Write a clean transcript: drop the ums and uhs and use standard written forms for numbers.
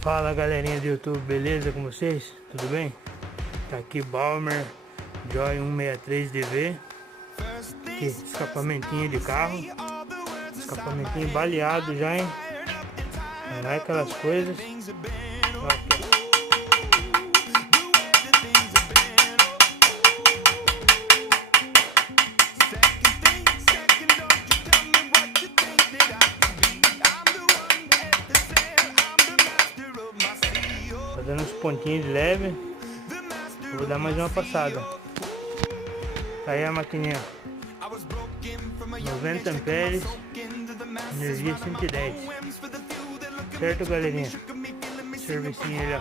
Fala galerinha do YouTube, beleza com vocês? Tudo bem? Tá aqui Balmer Joy 163DV. Aqui, escapamentinho de carro. Escapamentinho baleado já, hein? Não é aquelas coisas. Ó, aqui, ó. Tá dando uns pontinhos de leve. Vou dar mais uma passada. Tá aí a maquininha. 90 amperes. Energia 110. Certo, galerinha? Servicinho aí, ó.